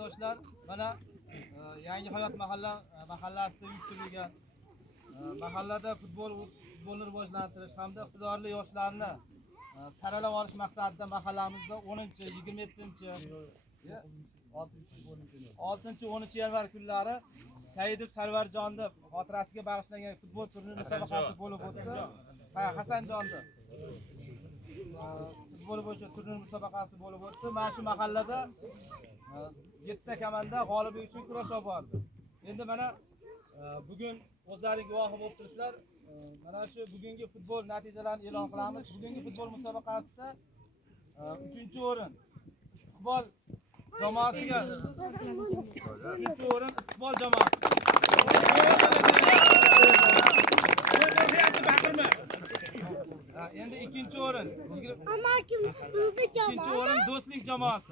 Do'stlar, mana Yangi hayot mahallasida uyushtirilgan mahallada futbolni rivojlantirish hamda iqtidorli yoshlarni saralab olish maqsadida mahallamizda 6-10 yanvar kunlari Saidov Sarvarjonni xotirasiga bag'ishlangan futbol turniri musobaqasi bo'lib o'tdi. Hasanjonni futbol bo'yicha turnir musobaqasi bo'lib o'tdi. Mana shu mahallada 7 ta komanda g'olibi uchun kurash olib bordi. Endi mana bugun o'zlaring guvohi bo'lib turibsizlar. Mana shu bugungi futbol natijalarini e'lon qilamiz. Bugungi futbol musobaqasida 3-o'rin Istiqbol jamoasiga 3-o'rin Istiqbol jamoasi. Endi ikkinchi o'rin. Ikkinchi o'rin Do'stlik jamoasi.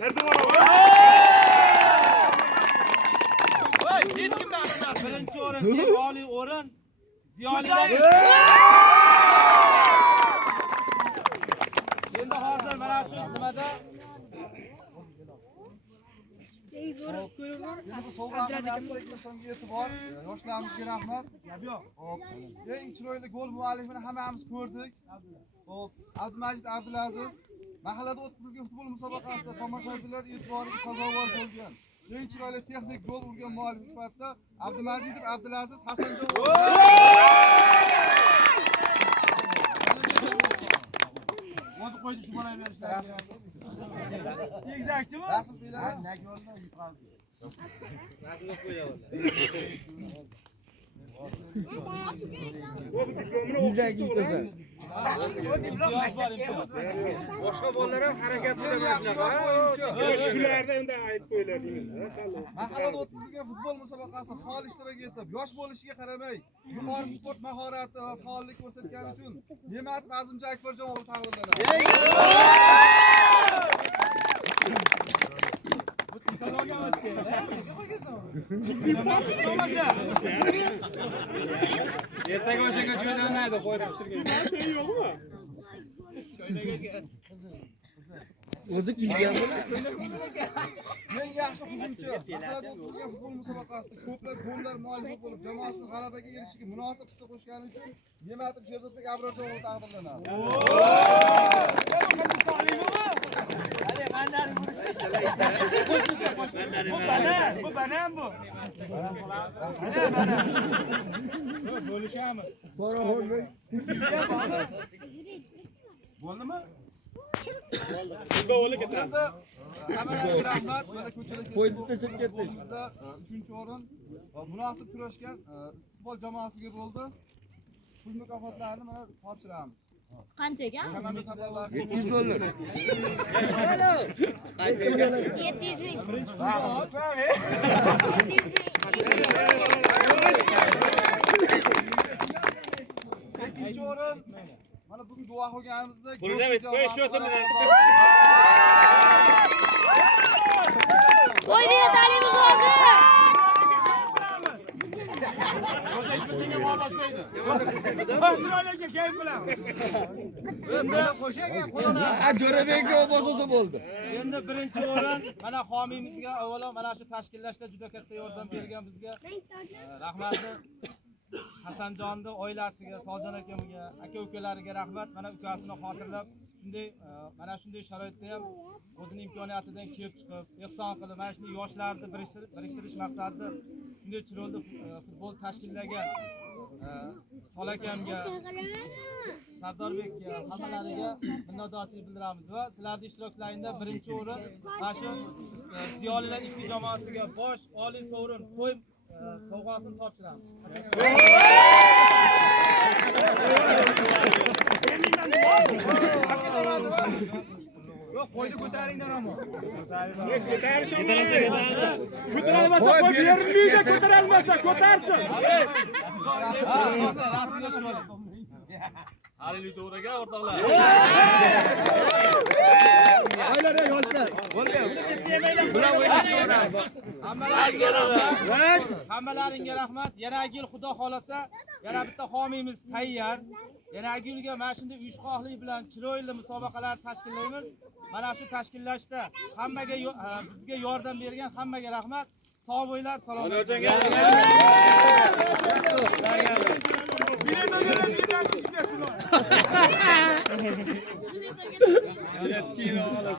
Voy, hech kim emas. Birinchi o'rin, eng oliy o'rin Ziyolilar. Endi hozir mana shu nimada Yoshlarimizga rahmat. Eng chiroyli gol muallifini hammamiz ko'rdik. Abdumajid Abdulaziz mahallada o'tkazilgan futbol musobaqasida tomoshabinlar e'tiboriga sazovor bo'lgan. Eng chiroyli texnik gol urgan muallif sifatida Abdumajid Abdulaziz Hasanjon. O'zi qo'ydi shu bola berishdi. Egizakchimi? Rasm deylar. Nago'lda yutqazdi. Rasmga qo'yaman. Boshqa bolalar ham harakat qilmoqda. Shularda endi aytib qo'ylar deymiz. Mahallada o'tkazilgan futbol musobaqasida faol ishtirok etib, yosh bo'lishiga qaramay, yuqori sport mahorati va faollik ko'rsatgani uchun Ne'mat Azimjon Akbarjon o'g'li taqdirlanadi. Ertaga o'shanga jo'nalmaydi, qo'yib pishirgan. Yo'qmi? O'zi kiygan eng yaxshi hujumchi mahallada o'tkazilgan futbol musobaqasida ko'plab gollar muallifi bo'lib, jamoasi g'alabaga erishishiga munosib hissa qo'shgani uchun Ne'matov Sherzodbek Abrorjon o'g'li taqdirlanadi. Bu banan bu. Bo'lishamiz. Bo'ldimi? Bunga o'li ketadi. Hammaga rahmat. Mana ko'chada qo'ydi tashib ketdi. 3-o'rin munosib kurashgan Istiqbol jamoasiga bo'ldi. Pul mukofotlarini mana topshiramiz. Qanchaga? Komanda sardorlari $700. Qanchaga? 700 ming. Ikkinchi o'rin mana bugun guvoh bo'lganimizdek Qo'ydi talimiz hozir. Jo'rabekka boshqa bo'ldi. Endi birinchi o'rin mana homiyimizga avvalo mana shu tashkillashda juda katta yordam bergan bizga rahmatli Hasanjonni oilasiga, Soljon akamga, aka-ukalariga rahmat. Mana ukasini xotirlab shunday mana shunday sharoitda ham o'zining imkoniyatidan kelib chiqib, ehson qilib, mana shunday yoshlarni biriktirish maqsadida shunday chiroyli futbol tashkillagan Sol akamga, Sardorbekka, hammalariga minnatdorchilik bildiramiz va sizlarning ishtirokingizda birinchi o'rin mana shu Ziyolilar ikki jamoasiga bosh oliy sovrin qo'y sovg'asini topshiramiz. Yo'q, qo'yni ko'taringlar ammo. Ko'tarish olmaydi. Ko'tarolmasa qo'y berilmaydi, ko'tarolmasa ko'tarsin. Halil to'g'riga o'rtoqlar. Aylar yoshlar. Hammalaringga rahmat. Yanagi yil Xudo xolasa, yana bitta homiyimiz tayyor. Yanagi yilga mana shunday uyushqoqlik bilan chiroyli musobaqalar tashkillaymiz. Mana shu tashkillashda hammaga bizga yordam bergan hammaga rahmat. Sog' bo'linglar, salom.